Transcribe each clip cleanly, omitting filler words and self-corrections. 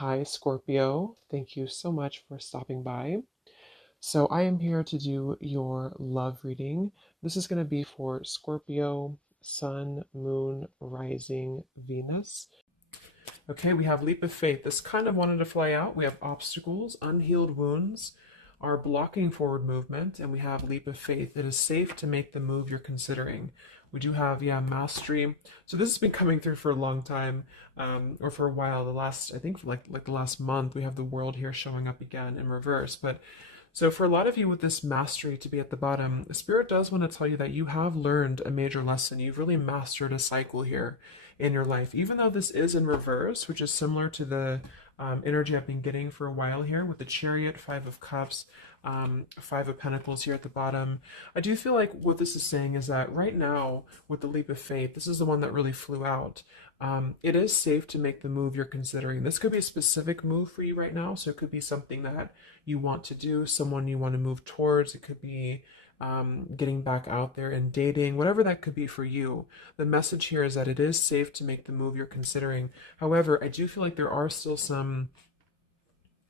Hi, Scorpio. Thank you so much for stopping by. So, I am here to do your love reading. This is going to be for Scorpio, Sun, Moon, Rising, Venus. Okay, we have Leap of Faith. This kind of wanted to fly out. We have obstacles, unhealed wounds are blocking forward movement, and we have Leap of Faith. It is safe to make the move you're considering. We do have, yeah, Mastery. So this has been coming through for a long time, or for a while. The last, I think, like the last month, we have the World here showing up again in reverse. But so for a lot of you with this Mastery to be at the bottom, Spirit does want to tell you that you have learned a major lesson. You've really mastered a cycle here in your life, even though this is in reverse, which is similar to the energy I've been getting for a while here with the Chariot, Five of Cups, Five of Pentacles here at the bottom. I do feel like what this is saying is that right now, with the Leap of Faith, this is the one that really flew out. It is safe to make the move you're considering. This could be a specific move for you right now, so it could be something that you want to do, someone you want to move towards. It could be getting back out there and dating, whatever that could be for you. The message here is that it is safe to make the move you're considering. However, I do feel like there are still some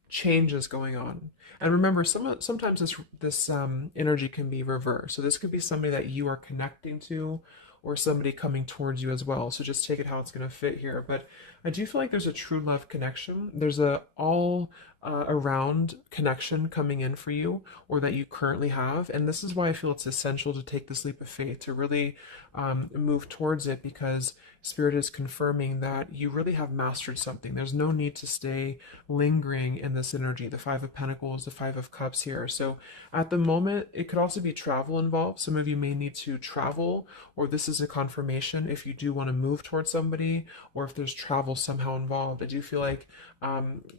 changes going on. And remember, sometimes this energy can be reversed. So this could be somebody that you are connecting to, or somebody coming towards you as well. So just take it how it's going to fit here. But I do feel like there's a true love connection. There's a all around connection coming in for you, or that you currently have. And this is why I feel it's essential to take this leap of faith, to really move towards it, because Spirit is confirming that you really have mastered something. There's no need to stay lingering in this energy. The Five of Pentacles, the Five of Cups here. So at the moment, it could also be travel involved. Some of you may need to travel, or this is a confirmation if you do want to move towards somebody, or if there's travel somehow involved. I do feel like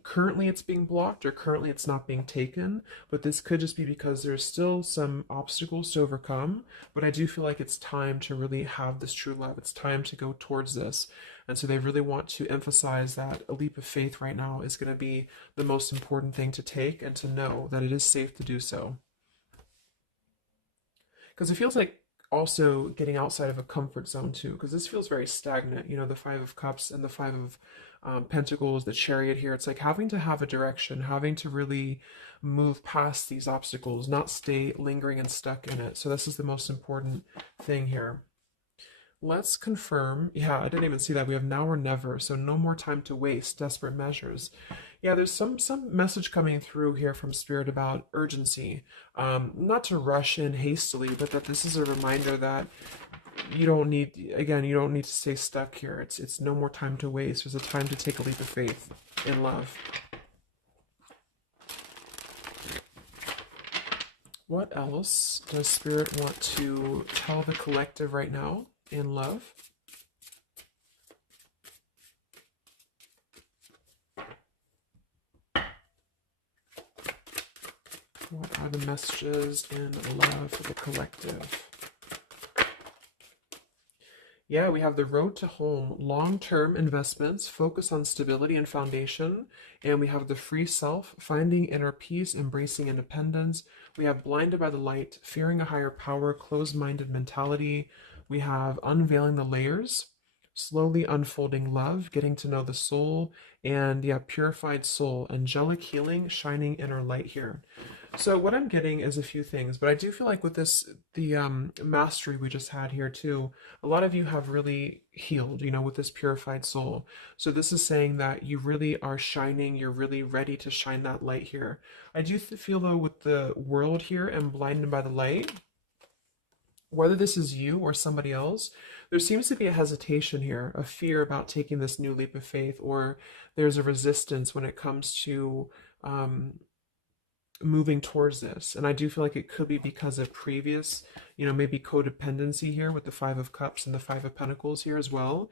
currently it's being blocked, or currently it's not being taken, but this could just be because there's still some obstacles to overcome. But I do feel like it's time to really have this true love. It's time to go towards this. And so they really want to emphasize that a leap of faith right now is going to be the most important thing to take, and to know that it is safe to do so. Because it feels like also getting outside of a comfort zone too, because this feels very stagnant. You know, the Five of Cups and the Five of Pentacles, the Chariot here. It's like having to have a direction, having to really move past these obstacles, not stay lingering and stuck in it. So this is the most important thing here. Let's confirm. Yeah, I didn't even see that. We have now or never, so no more time to waste. Desperate measures. Yeah, there's some message coming through here from Spirit about urgency. Not to rush in hastily, but that this is a reminder that you don't need, again, you don't need to stay stuck here. It's no more time to waste. There's a time to take a leap of faith in love. What else does Spirit want to tell the collective right now in love? What are the messages in love for the collective? Yeah, we have the road to home, long-term investments, focus on stability and foundation. And we have the free self, finding inner peace, embracing independence. We have blinded by the light, fearing a higher power, closed-minded mentality. We have unveiling the layers, slowly unfolding love, getting to know the soul, and yeah, purified soul, angelic healing, shining inner light here. So what I'm getting is a few things, but I do feel like with this, the mastery we just had here too, a lot of you have really healed, you know, with this purified soul. So this is saying that you really are shining, you're really ready to shine that light here. I do feel though with the world here and blinded by the light, whether this is you or somebody else, there seems to be a hesitation here, a fear about taking this new leap of faith, or there's a resistance when it comes to moving towards this. And I do feel like it could be because of previous, you know, maybe codependency here with the Five of Cups and the Five of Pentacles here as well.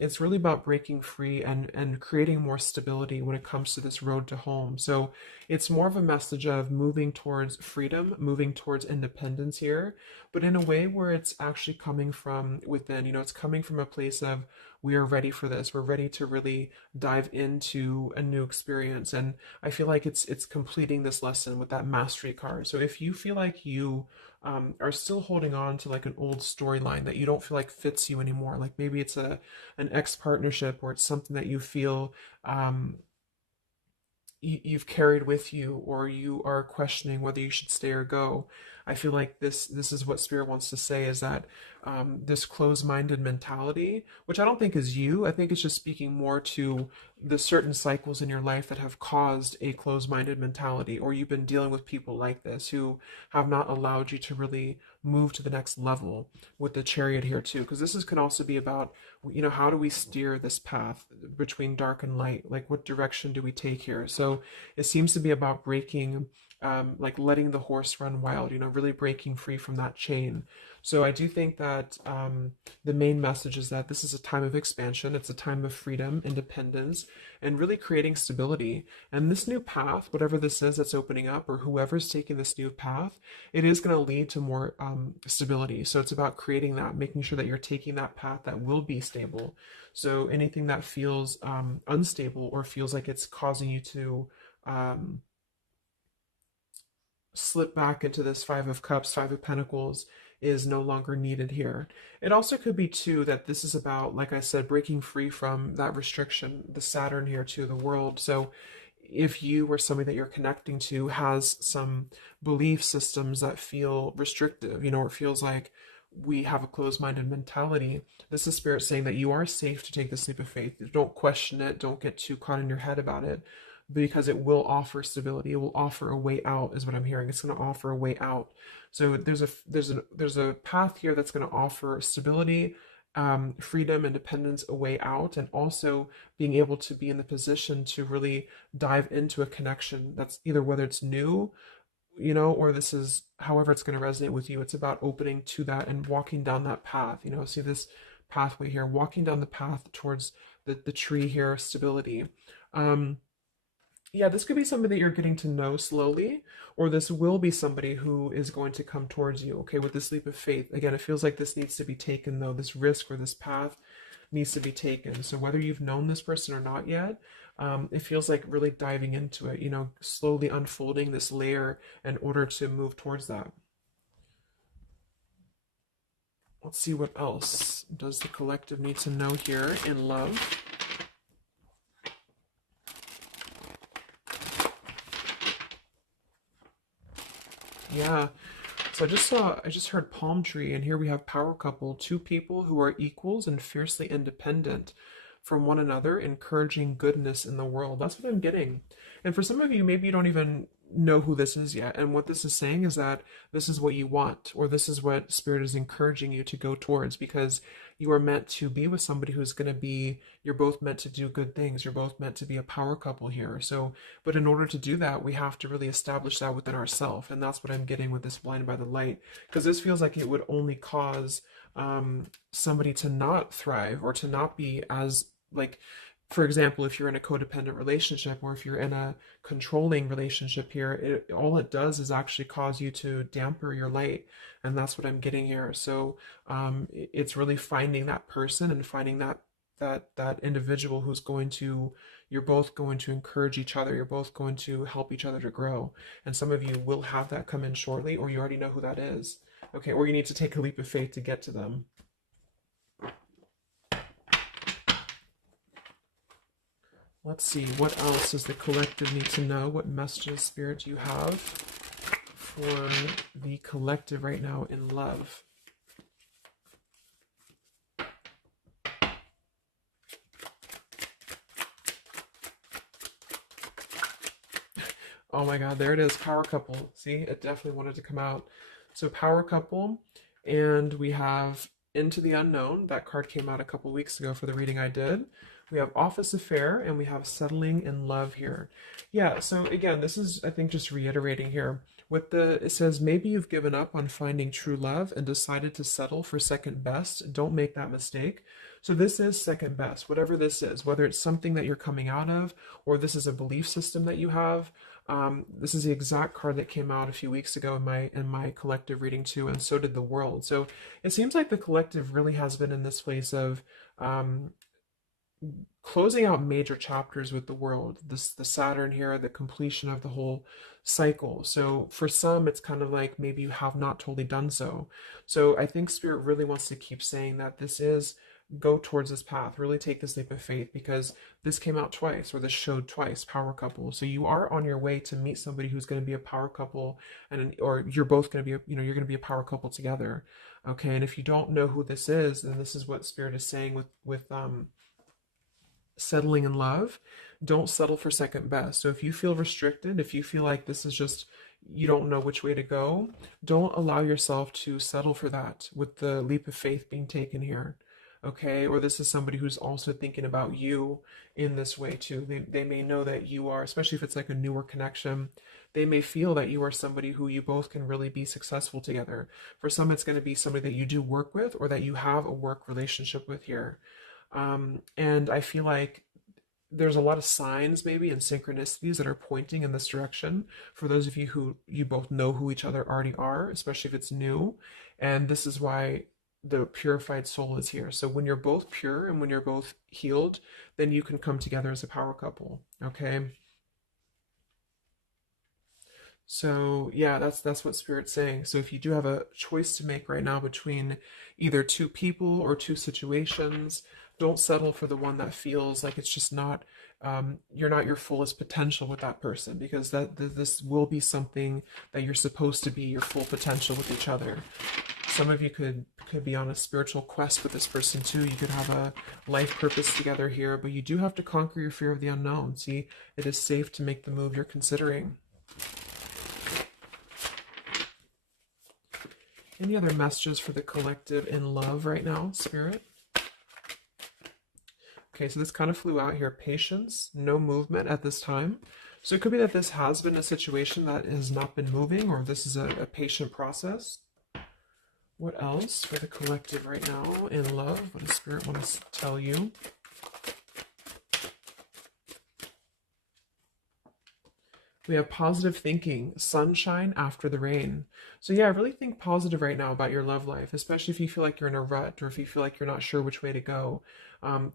It's really about breaking free and creating more stability when it comes to this road to home. So it's more of a message of moving towards freedom, moving towards independence here, but in a way where it's actually coming from within. You know, it's coming from a place of, we are ready for this. We're ready to really dive into a new experience. And I feel like it's completing this lesson with that mastery card. So if you feel like you are still holding on to like an old storyline that you don't feel like fits you anymore, like maybe it's an ex partnership, or it's something that you feel you've carried with you, or you are questioning whether you should stay or go. I feel like this is what Spirit wants to say, is that this closed-minded mentality, which I don't think is you. I think it's just speaking more to the certain cycles in your life that have caused a closed-minded mentality, or you've been dealing with people like this who have not allowed you to really move to the next level, with the Chariot here too, because this is can also be about, how do we steer this path between dark and light? Like, what direction do we take here? So it seems to be about breaking, like letting the horse run wild, really breaking free from that chain. So I do think that the main message is that this is a time of expansion. It's a time of freedom, independence, and really creating stability. And this new path, whatever this is that's opening up, or whoever's taking this new path, it is going to lead to more stability. So it's about creating that, making sure that you're taking that path that will be stable. So anything that feels unstable, or feels like it's causing you to um, slip back into this Five of Cups, Five of Pentacles, is no longer needed here. It also could be too that this is about, like I said, breaking free from that restriction, the Saturn here to the world. So if you or somebody that you're connecting to has some belief systems that feel restrictive, or it feels like we have a closed-minded mentality, this is Spirit saying that you are safe to take this leap of faith. Don't question it. Don't get too caught in your head about it, because it will offer stability. It will offer a way out, is what I'm hearing. It's going to offer a way out. So there's a path here that's going to offer stability, freedom, independence, a way out, and also being able to be in the position to really dive into a connection that's either, whether it's new, or this is however it's going to resonate with you. It's about opening to that and walking down that path. See this pathway here, walking down the path towards the tree here, stability. Yeah, this could be somebody that you're getting to know slowly, or this will be somebody who is going to come towards you, okay, with this leap of faith. Again, it feels like this needs to be taken, though. This risk or this path needs to be taken. So whether you've known this person or not yet, it feels like really diving into it, slowly unfolding this layer in order to move towards that. Let's see, what else does the collective need to know here in love? Yeah. So I just heard palm tree, and here we have power couple, two people who are equals and fiercely independent from one another, encouraging goodness in the world. That's what I'm getting. And for some of you, maybe you don't even know who this is yet. And what this is saying is that this is what you want, or this is what Spirit is encouraging you to go towards, because you are meant to be with somebody who's going to be, you're both meant to do good things. You're both meant to be a power couple here. So, but in order to do that, we have to really establish that within ourselves. And that's what I'm getting with this blind by the light, because this feels like it would only cause somebody to not thrive, or to not be as, like, for example, if you're in a codependent relationship, or if you're in a controlling relationship here, all it does is actually cause you to damper your light. And that's what I'm getting here. So it's really finding that person, and finding that individual who's going to, you're both going to encourage each other. You're both going to help each other to grow. And some of you will have that come in shortly, or you already know who that is. Okay, or you need to take a leap of faith to get to them. Let's see, what else does the collective need to know? What messages, Spirit, do you have for the collective right now in love? Oh my God, there it is, power couple. See, it definitely wanted to come out. So power couple, and we have Into the Unknown. That card came out a couple weeks ago for the reading I did. We have Office Affair, and we have Settling in Love here. Yeah, so again, this is, I think, just reiterating here. With it says, maybe you've given up on finding true love and decided to settle for second best. Don't make that mistake. So this is second best, whatever this is, whether it's something that you're coming out of, or this is a belief system that you have. This is the exact card that came out a few weeks ago in my collective reading too, and so did the world. So it seems like the collective really has been in this place of closing out major chapters with the world. The Saturn here, the completion of the whole cycle. So for some, it's kind of like maybe you have not totally done so. So I think Spirit really wants to keep saying that this is go towards this path. Really take this leap of faith, because this came out twice, or this showed twice, power couple. So you are on your way to meet somebody who's going to be a power couple, or you're both going to be, you're going to be a power couple together. Okay, and if you don't know who this is, then this is what Spirit is saying with settling in love. Don't settle for second best. So if you feel restricted, if you feel like this is just, you don't know which way to go, don't allow yourself to settle for that with the leap of faith being taken here. Okay, or this is somebody who's also thinking about you in this way too. They may know that you are, especially if it's like a newer connection, they may feel that you are somebody who you both can really be successful together. For some, it's going to be somebody that you do work with, or that you have a work relationship with here. And I feel like there's a lot of signs maybe and synchronicities that are pointing in this direction for those of you who you both know who each other already are, especially if it's new. And this is why the purified soul is here. So when you're both pure and when you're both healed, then you can come together as a power couple. Okay. So yeah, that's what Spirit's saying. So if you do have a choice to make right now between either two people or two situations, don't settle for the one that feels like it's just not, you're not your fullest potential with that person, because this will be something that you're supposed to be your full potential with each other. Some of you could be on a spiritual quest with this person too. You could have a life purpose together here, but you do have to conquer your fear of the unknown. See, it is safe to make the move you're considering. Any other messages for the collective in love right now, Spirit? Okay, so this kind of flew out here. Patience, no movement at this time. So it could be that this has been a situation that has not been moving, or this is a patient process. What else for the collective right now in love? What does Spirit want to tell you? We have positive thinking, sunshine after the rain. So yeah, really think positive right now about your love life, especially if you feel like you're in a rut, or if you feel like you're not sure which way to go.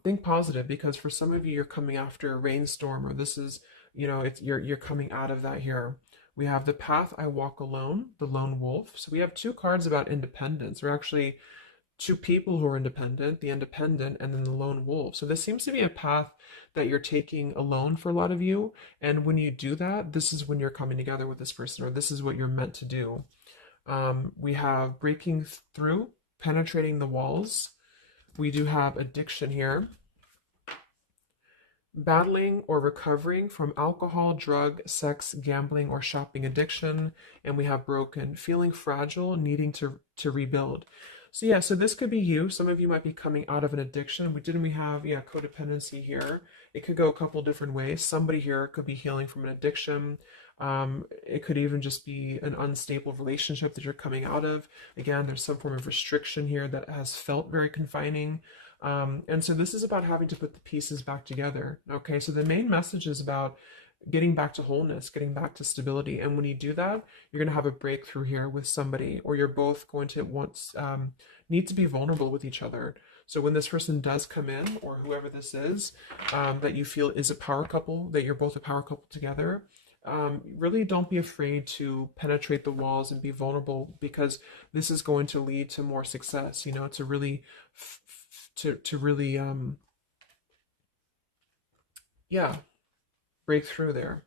Think positive, because for some of you, you're coming after a rainstorm, or this is, you're coming out of that here. We have the path I walk alone, the lone wolf. So we have two cards about independence. We're actually two people who are independent, the independent, and then the lone wolf. So this seems to be a path that you're taking alone for a lot of you. And when you do that, this is when you're coming together with this person, or this is what you're meant to do. We have breaking through, penetrating the walls. We do have addiction here. Battling or recovering from alcohol, drug, sex, gambling, or shopping addiction. And we have broken, feeling fragile, needing to rebuild. So yeah, so this could be you. Some of you might be coming out of an addiction. We have codependency here. It could go a couple different ways. Somebody here could be healing from an addiction. It could even just be an unstable relationship that you're coming out of. Again, there's some form of restriction here that has felt very confining. And so this is about having to put the pieces back together. Okay, so the main message is about getting back to wholeness, getting back to stability. And when you do that, you're going to have a breakthrough here with somebody, or you're both going to need to be vulnerable with each other. So when this person does come in, or whoever this is, that you feel is a power couple, that you're both a power couple together, really don't be afraid to penetrate the walls and be vulnerable, because this is going to lead to more success, to really, break through there.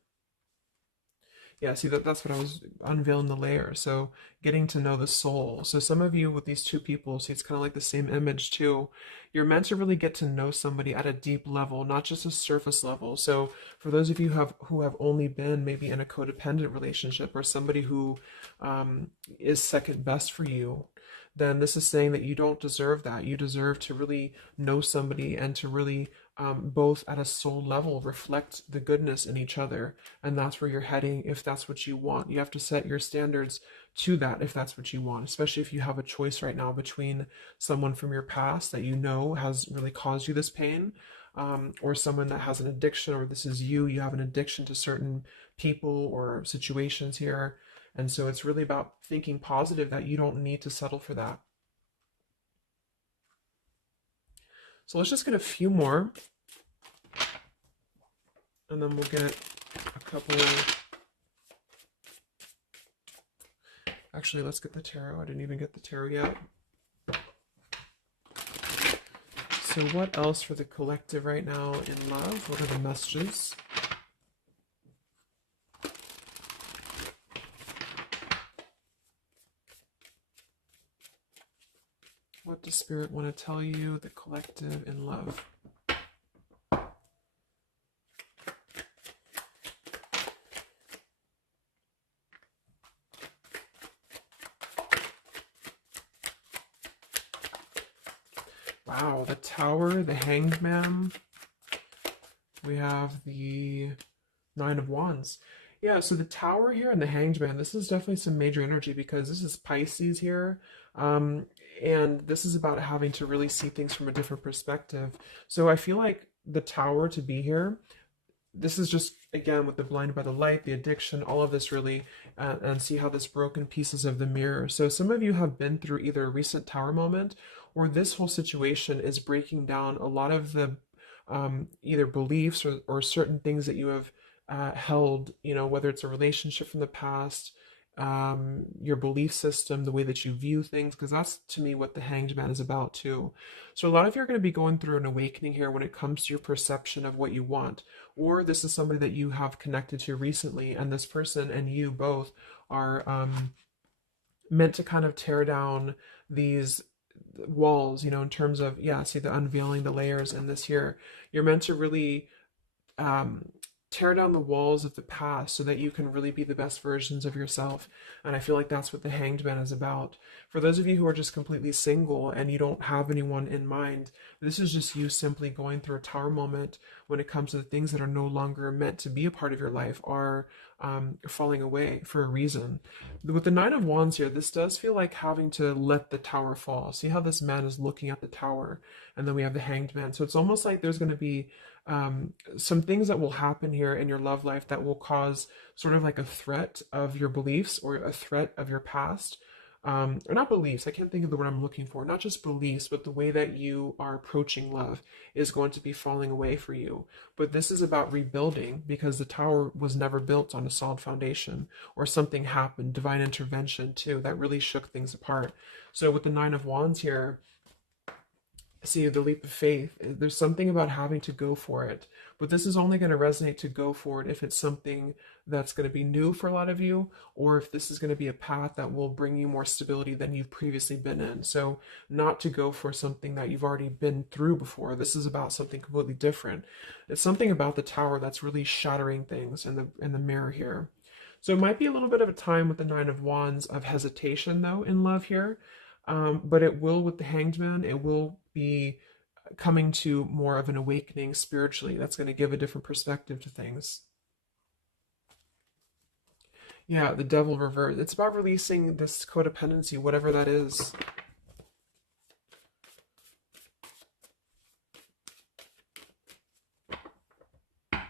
Yeah, see, that's what I was unveiling, the layer. So getting to know the soul. So some of you with these two people, see, it's kind of like the same image too. You're meant to really get to know somebody at a deep level, not just a surface level. So for those of you who have only been maybe in a codependent relationship, or somebody who is second best for you, then this is saying that you don't deserve that. You deserve to really know somebody, and to really both at a soul level reflect the goodness in each other. And that's where you're heading if that's what you want. You have to set your standards to that if that's what you want, especially if you have a choice right now between someone from your past that you know has really caused you this pain, or someone that has an addiction, or this is you have an addiction to certain people or situations here. And so it's really about thinking positive, that you don't need to settle for that. So let's just get a few more, and then we'll get a couple. Actually, let's get the tarot. I didn't even get the tarot yet. so what else for the collective right now in love? What are the messages? What does Spirit want to tell you, the collective in love? Wow, the Tower, the Hanged Man. We have the Nine of Wands. Yeah, so the Tower here and the Hanged Man, this is definitely some major energy because this is Pisces here. And this is about having to really see things from a different perspective. So I feel like the Tower to be here, this is just, again, with the blinded by the light, the addiction, all of this really, and see how this broken pieces of the mirror. So some of you have been through either a recent Tower moment or this whole situation is breaking down a lot of the either beliefs or certain things that you have held, you know, whether it's a relationship from the past, your belief system, the way that you view things, because that's to me what the Hanged Man is about too. So a lot of you are going to be going through an awakening here when it comes to your perception of what you want, or this is somebody that you have connected to recently, and this person and you both are meant to kind of tear down these walls, you know, in terms of, yeah, see the unveiling the layers in this here. You're meant to really um, tear down the walls of the past so that you can really be the best versions of yourself. And I feel like that's what the Hanged Man is about. For those of you who are just completely single and you don't have anyone in mind, this is just you simply going through a Tower moment when it comes to the things that are no longer meant to be a part of your life, are falling away for a reason. With the Nine of Wands here, this does feel like having to let the Tower fall. See how this man is looking at the Tower, and then we have the Hanged Man. So it's almost like there's going to be some things that will happen here in your love life that will cause sort of like a threat of your beliefs or a threat of your past. Or not beliefs, I can't think of the word I'm looking for, not just beliefs, but the way that you are approaching love is going to be falling away for you. But this is about rebuilding because the Tower was never built on a solid foundation, or something happened, divine intervention too, that really shook things apart. So with the Nine of Wands here, see the leap of faith, there's something about having to go for it, but this is only going to resonate to go for it if it's something that's going to be new for a lot of you, or if this is going to be a path that will bring you more stability than you've previously been in. So not to go for something that you've already been through before. This is about something completely different. It's something about the Tower that's really shattering things in the mirror here. So it might be a little bit of a time with the Nine of Wands of hesitation though in love here. But it will, with the Hanged Man, it will be coming to more of an awakening spiritually. That's going to give a different perspective to things. Yeah, the Devil reverse. It's about releasing this codependency, whatever that is.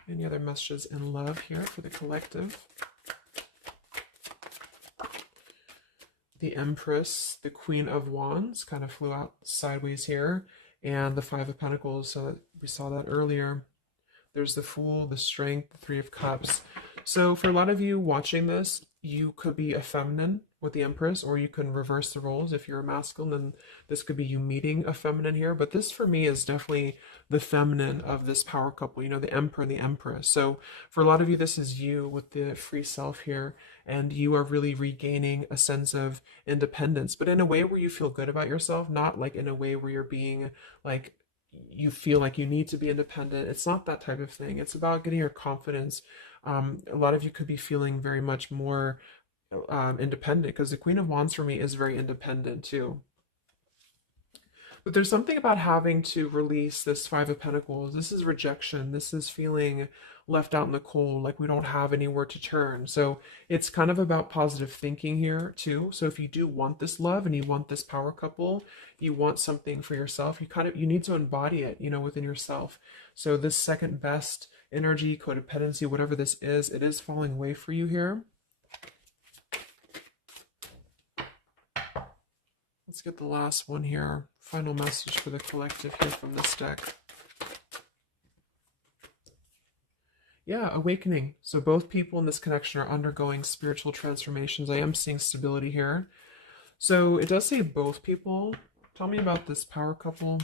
Any other messages in love here for the collective? The Empress, the Queen of Wands, kind of flew out sideways here, and the Five of Pentacles, so we saw that earlier. There's the Fool, the Strength, the Three of Cups. So for a lot of you watching this, you could be a feminine with the Empress, or you can reverse the roles. If you're a masculine, then this could be you meeting a feminine here. But this for me is definitely the feminine of this power couple, you know, the Emperor and the Empress. So for a lot of you, this is you with the free self here, and you are really regaining a sense of independence, but in a way where you feel good about yourself, not like in a way where you're being like, you feel like you need to be independent. It's not that type of thing. It's about getting your confidence. A lot of you could be feeling very much more independent, because the Queen of Wands for me is very independent too. But there's something about having to release this Five of Pentacles. This is rejection. This is feeling left out in the cold, like we don't have anywhere to turn. So it's kind of about positive thinking here too. So if you do want this love and you want this power couple, you want something for yourself, you need to embody it, you know, within yourself. So this second best energy, codependency, whatever this is, it is falling away for you here. Let's get the last one here. Final message for the collective here from this deck. Yeah, awakening. So both people in this connection are undergoing spiritual transformations. I am seeing stability here. So it does say both people. Tell me about this power couple.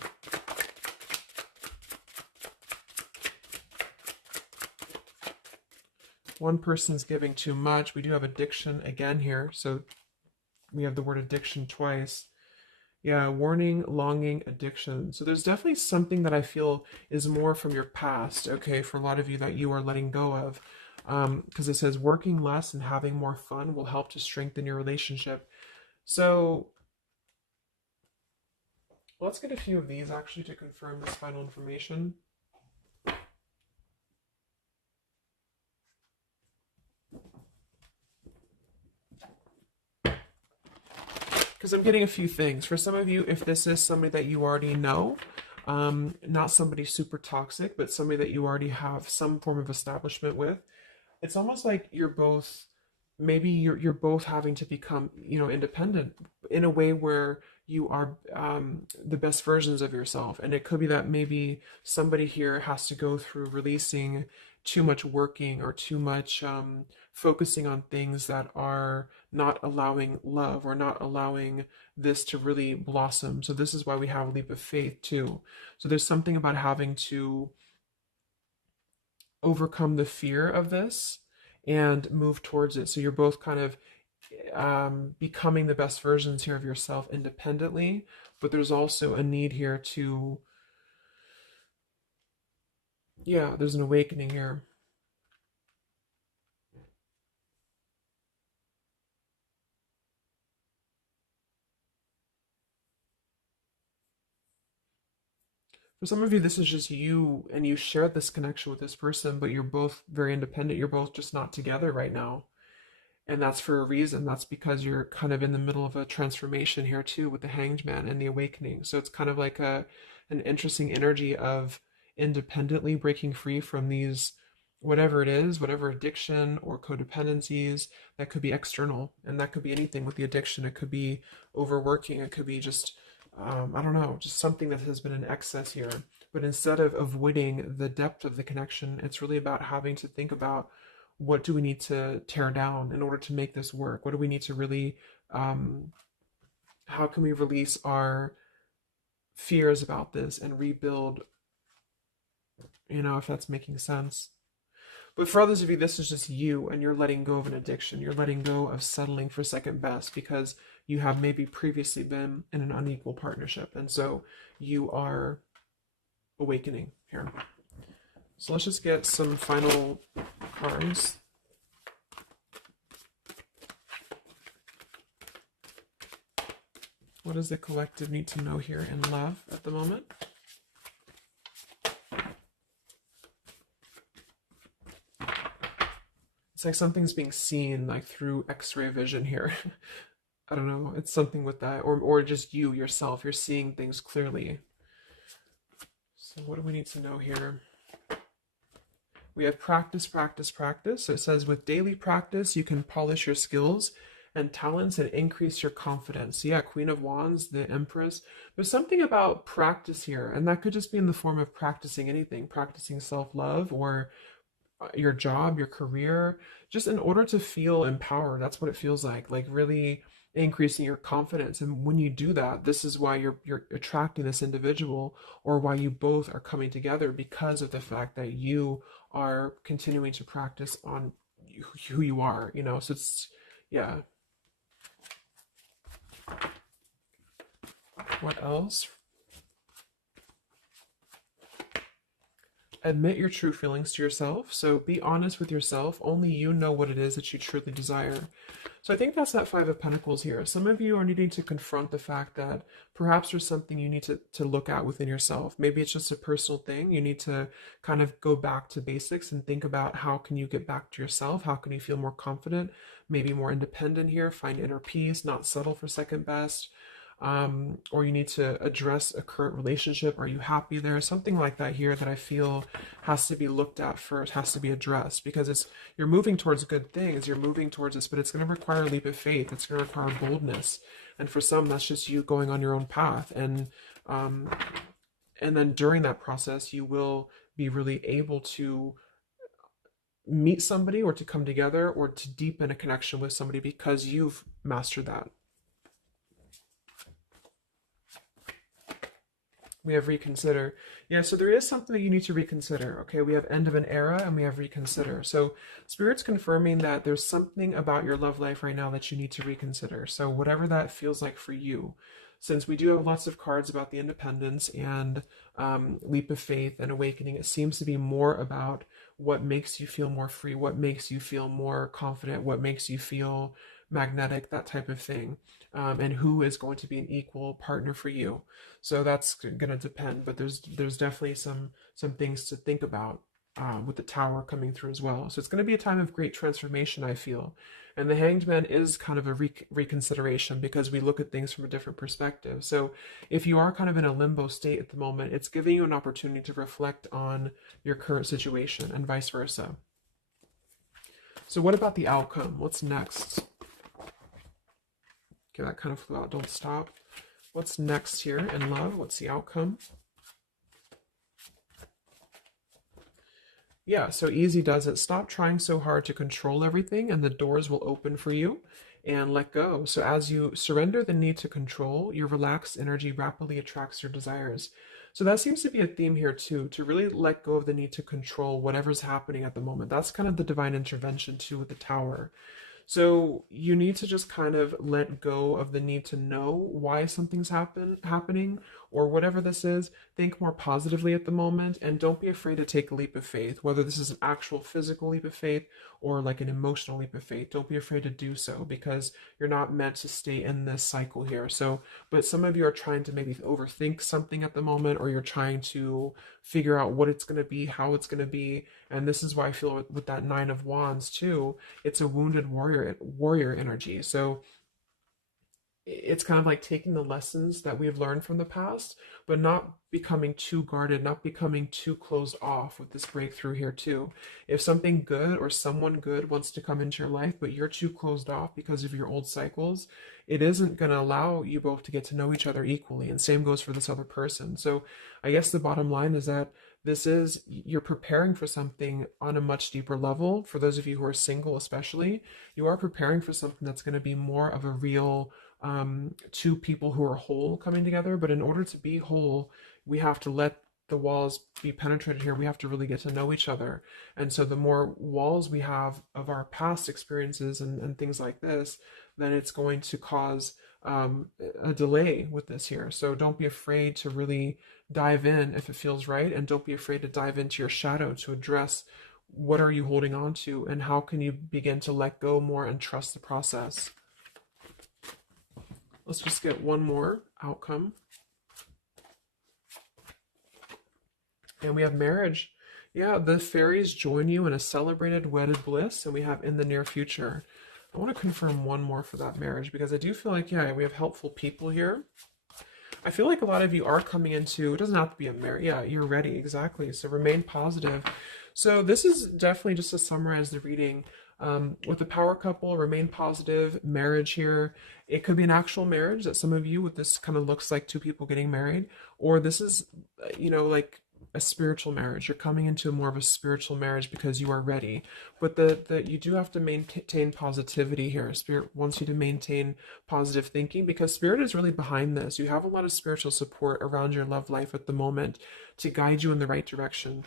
one person's giving too much. We do have addiction again here. So we have the word addiction twice. Yeah, warning, longing, addiction. So there's definitely something that I feel is more from your past, okay, for a lot of you that you are letting go of. Because it says working less and having more fun will help to strengthen your relationship. So let's get a few of these actually to confirm this final information. Because I'm getting a few things. For some of you, if this is somebody that you already know, not somebody super toxic, but somebody that you already have some form of establishment with, it's almost like you're both, maybe you're both having to become, independent in a way where you are the best versions of yourself. And it could be that maybe somebody here has to go through releasing too much working or too much focusing on things that are not allowing love or not allowing this to really blossom. So this is why we have a leap of faith too. So there's something about having to overcome the fear of this and move towards it. So you're both kind of becoming the best versions here of yourself independently, but there's also a need here to, yeah, there's an awakening here. For some of you, this is just you and you share this connection with this person, but you're both very independent. You're both just not together right now. And that's for a reason. That's because you're kind of in the middle of a transformation here too with the Hanged Man and the awakening. So it's kind of like an interesting energy of independently breaking free from these, whatever it is, whatever addiction or codependencies that could be external. And that could be anything with the addiction. It could be overworking. It could be just, I don't know, just something that has been in excess here. But instead of avoiding the depth of the connection, it's really about having to think about, what do we need to tear down in order to make this work? What do we need to really, how can we release our fears about this and rebuild, if that's making sense. But for others of you, this is just you and you're letting go of an addiction. You're letting go of settling for second best because you have maybe previously been in an unequal partnership. And so you are awakening here. So let's just get some final cards. What does the collective need to know here in love at the moment? It's like something's being seen like through X-ray vision here. I don't know. It's something with that. Or just you yourself. You're seeing things clearly. So what do we need to know here? We have practice, practice, practice. So it says with daily practice, you can polish your skills and talents and increase your confidence. So yeah, Queen of Wands, the Empress. There's something about practice here, and that could just be in the form of practicing anything, practicing self-love or your job, your career, just in order to feel empowered. That's what it feels like really increasing your confidence. And when you do that, this is why you're attracting this individual, or why you both are coming together, because of the fact that you are continuing to practice on who you are, so it's, yeah. What else? Admit your true feelings to yourself. So be honest with yourself. Only you know what it is that you truly desire. So I think that's that Five of Pentacles here. Some of you are needing to confront the fact that perhaps there's something you need to look at within yourself. Maybe it's just a personal thing. You need to kind of go back to basics and think about how can you get back to yourself? How can you feel more confident, maybe more independent here, find inner peace, not settle for second best. Or you need to address a current relationship. Are you happy there? Something like that here that I feel has to be looked at first, has to be addressed, because you're moving towards good things, you're moving towards this, but it's going to require a leap of faith. It's going to require boldness. And for some, that's just you going on your own path. And then during that process, you will be really able to meet somebody or to come together or to deepen a connection with somebody because you've mastered that. We have reconsider. Yeah, so there is something that you need to reconsider. Okay, we have end of an era and we have reconsider. So Spirit's confirming that there's something about your love life right now that you need to reconsider. So whatever that feels like for you, since we do have lots of cards about the independence and leap of faith and awakening, it seems to be more about what makes you feel more free, what makes you feel more confident, what makes you feel magnetic, that type of thing, and who is going to be an equal partner for you. So that's going to depend, but there's definitely some things to think about with the tower coming through as well. So it's going to be a time of great transformation, I feel. And the Hanged Man is kind of a reconsideration because we look at things from a different perspective. So if you are kind of in a limbo state at the moment, it's giving you an opportunity to reflect on your current situation and vice versa. So what about the outcome? What's next? Okay, that kind of flew out. Don't stop. What's next here in love? What's the outcome? Yeah, so easy does it. Stop trying so hard to control everything, and the doors will open for you, and let go. So as you surrender the need to control, your relaxed energy rapidly attracts your desires. So that seems to be a theme here too, to really let go of the need to control whatever's happening at the moment. That's kind of the divine intervention too with the tower. So you need to just kind of let go of the need to know why something's happening or whatever this is. Think more positively at the moment and don't be afraid to take a leap of faith, whether this is an actual physical leap of faith or like an emotional leap of faith. Don't be afraid to do so because you're not meant to stay in this cycle here. So, but some of you are trying to maybe overthink something at the moment, or you're trying to figure out what it's going to be, how it's going to be. And this is why I feel with that Nine of Wands too, it's a wounded warrior energy. So it's kind of like taking the lessons that we've learned from the past, but not becoming too guarded, not becoming too closed off with this breakthrough here too. If something good or someone good wants to come into your life, but you're too closed off because of your old cycles, it isn't going to allow you both to get to know each other equally. And same goes for this other person. So I guess the bottom line is that this is, you're preparing for something on a much deeper level. For those of you who are single, especially, you are preparing for something that's going to be more of a real two people who are whole coming together. But in order to be whole, we have to let the walls be penetrated here. We have to really get to know each other. And so the more walls we have of our past experiences and things like this, then it's going to cause a delay with this here. So don't be afraid to really dive in if it feels right, and don't be afraid to dive into your shadow to address what are you holding on to and how can you begin to let go more and trust the process. Let's just get one more outcome. And we have marriage. Yeah, the fairies join you in a celebrated wedded bliss, and we have in the near future. I want to confirm one more for that marriage because I do feel like, yeah, we have helpful people here. I feel like a lot of you are coming into, it doesn't have to be a marriage. Yeah, you're ready, exactly. So remain positive. So this is definitely just to summarize the reading. With the power couple, remain positive, marriage here. It could be an actual marriage that some of you with this kind of looks like two people getting married, or this is, like a spiritual marriage. You're coming into more of a spiritual marriage because you are ready. But the you do have to maintain positivity here. Spirit wants you to maintain positive thinking because Spirit is really behind this. You have a lot of spiritual support around your love life at the moment to guide you in the right direction.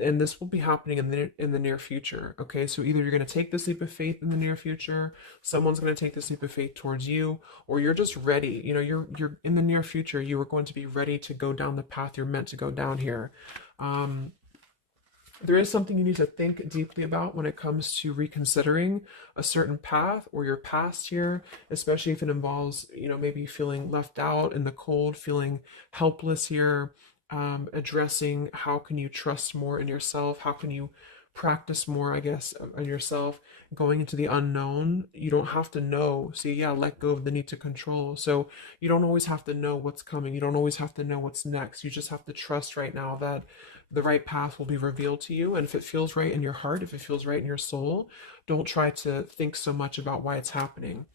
And this will be happening in the near future. Okay, so either you're going to take this leap of faith in the near future, someone's going to take this leap of faith towards you, or you're just ready. You're in the near future. You are going to be ready to go down the path you're meant to go down here. There is something you need to think deeply about when it comes to reconsidering a certain path or your past here, especially if it involves, maybe feeling left out in the cold, feeling helpless here, addressing how can you trust more in yourself, how can you practice more, I guess, on yourself, going into the unknown. You don't have to know. See, yeah, let go of the need to control. So you don't always have to know what's coming. You don't always have to know what's next. You just have to trust right now that the right path will be revealed to you. And if it feels right in your heart, if it feels right in your soul, don't try to think so much about why it's happening.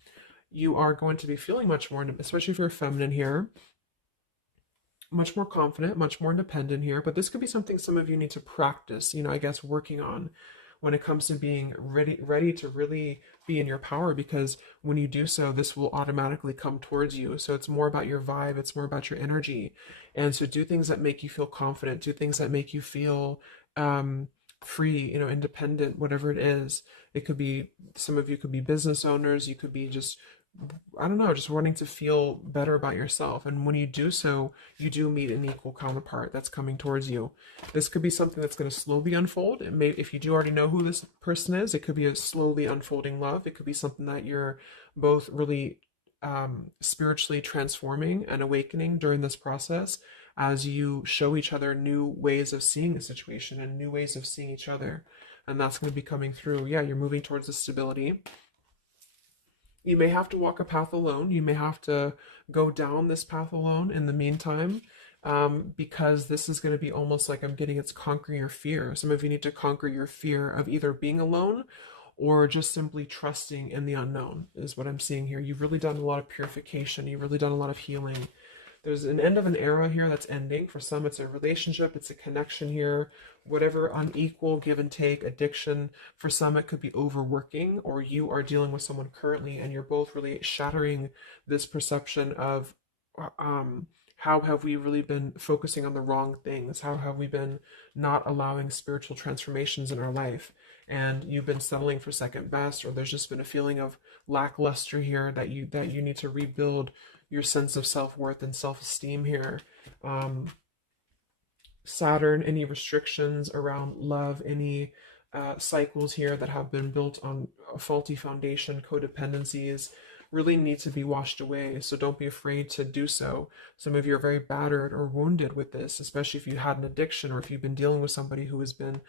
You are going to be feeling much more, especially if you're feminine here, much more confident, much more independent here. But this could be something some of you need to practice, I guess, working on when it comes to being ready to really be in your power, because when you do so, this will automatically come towards you. So it's more about your vibe, it's more about your energy. And so do things that make you feel confident, do things that make you feel um, free, independent, whatever it is. It could be, some of you could be business owners, you could be just, I don't know, just wanting to feel better about yourself. And when you do so, you do meet an equal counterpart that's coming towards you. This could be something that's going to slowly unfold. It may, if you do already know who this person is, it could be a slowly unfolding love. It could be something that you're both really spiritually transforming and awakening during this process, as you show each other new ways of seeing the situation and new ways of seeing each other. And that's going to be coming through. Yeah, you're moving towards the stability. You may have to walk a path alone. You may have to go down this path alone in the meantime, because this is going to be almost like, I'm getting, it's conquering your fear. Some of you need to conquer your fear of either being alone or just simply trusting in the unknown, is what I'm seeing here. You've really done a lot of purification. You've really done a lot of healing. There's an end of an era here that's ending. For some, it's a relationship, it's a connection here, whatever unequal give and take, addiction. For some, it could be overworking, or you are dealing with someone currently and you're both really shattering this perception of how have we really been focusing on the wrong things? How have we been not allowing spiritual transformations in our life? And you've been settling for second best, or there's just been a feeling of lackluster here, that you need to rebuild your sense of self-worth and self-esteem here. Saturn, any restrictions around love, any cycles here that have been built on a faulty foundation, codependencies, really need to be washed away. So don't be afraid to do so. Some of you are very battered or wounded with this, especially if you had an addiction, or if you've been dealing with somebody who has been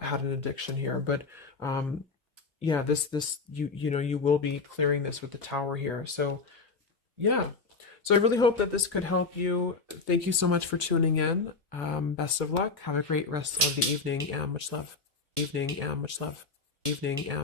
had an addiction here. But yeah, this you will be clearing this with the Tower here. So yeah. So I really hope that this could help you. Thank you so much for tuning in. Best of luck. Have a great rest of the evening, and much love. Evening, and much love. Evening, and